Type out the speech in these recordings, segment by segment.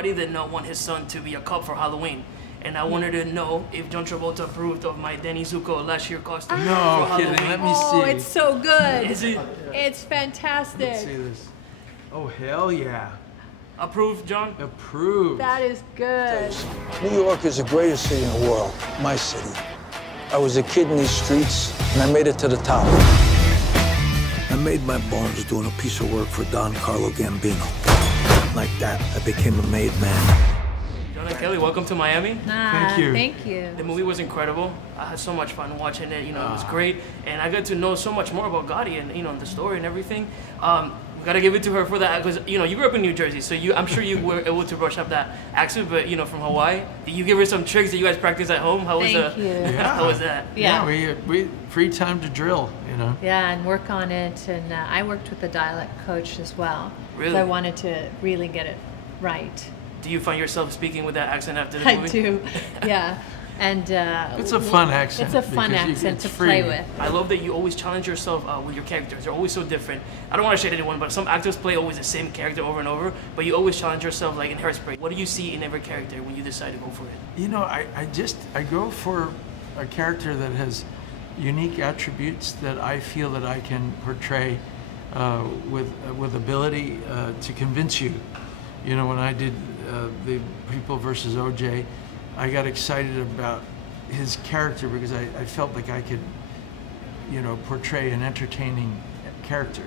Gotti did not want his son to be a cop for Halloween. And I wanted to know if John Travolta approved of my Danny Zuko last year costume. No kidding, let me see. Oh, it's so good. Is it? It's fantastic. Let's see this. Oh, hell yeah. Approved, John? Approved. That is good. New York is the greatest city in the world, my city. I was a kid in these streets, and I made it to the top. I made my bones doing a piece of work for Don Carlo Gambino. Like that, I became a made man. John and Kelly, welcome to Miami. Thank you. Thank you. The movie was incredible. I had so much fun watching it. You know, it was great, and I got to know so much more about Gotti and the story and everything. We gotta give it to her for that because you grew up in New Jersey, so I'm sure you were able to brush up that accent. But from Hawaii, did you give her some tricks that you guys practice at home? How was Thank you. Yeah. How was that? Yeah. We free time to drill, Yeah, and work on it. And I worked with a dialect coach as well. Really? So I wanted to really get it right. Do you find yourself speaking with that accent after the I movie? do. Yeah. And It's a fun accent. It's a fun accent to play with. I love that you always challenge yourself with your characters. They're always so different. I don't want to shade anyone, but some actors play always the same character over and over, but you always challenge yourself, like in Hairspray. What do you see in every character when you decide to go for it? I go for a character that has unique attributes that I feel that I can portray with ability to convince you. When I did the People versus OJ, I got excited about his character because I felt like I could, portray an entertaining character.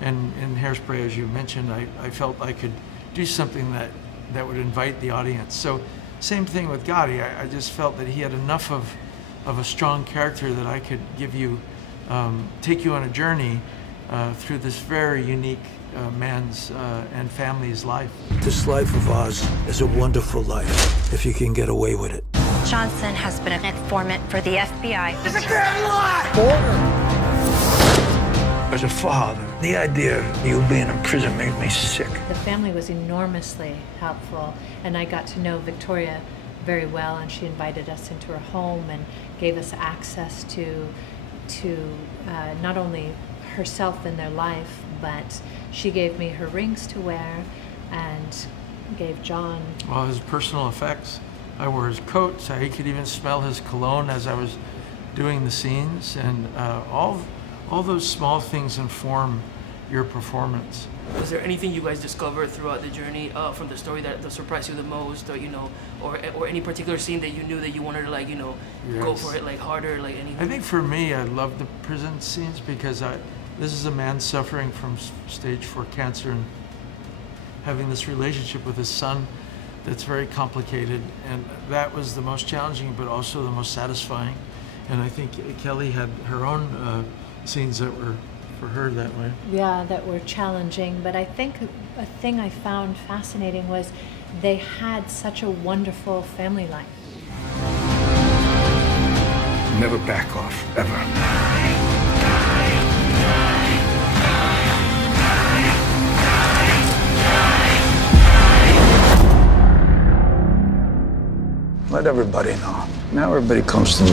And in Hairspray, as you mentioned, I felt I could do something that would invite the audience. So same thing with Gotti. I just felt that he had enough of a strong character that I could give you, take you on a journey through this very unique man's and family's life. This life of ours is a wonderful life, if you can get away with it. Johnson has been an informant for the FBI. As a father, the idea of you being in prison made me sick. The family was enormously helpful, and I got to know Victoria very well, and she invited us into her home and gave us access to not only herself in their life, but she gave me her rings to wear and gave John. Well, his personal effects. I wore his coat, so he could even smell his cologne as I was doing the scenes, and all those small things inform your performance. Was there anything you guys discovered throughout the journey from the story that surprised you the most, or any particular scene that you knew that you wanted to go for it harder, anything? I think for me, I love the prison scenes because this is a man suffering from stage 4 cancer and having this relationship with his son that's very complicated, and that was the most challenging but also the most satisfying. And I think Kelly had her own scenes that were for her that way. Yeah, that were challenging, but I think a thing I found fascinating was they had such a wonderful family life. Never back off, ever. Let everybody know. Now everybody comes to me.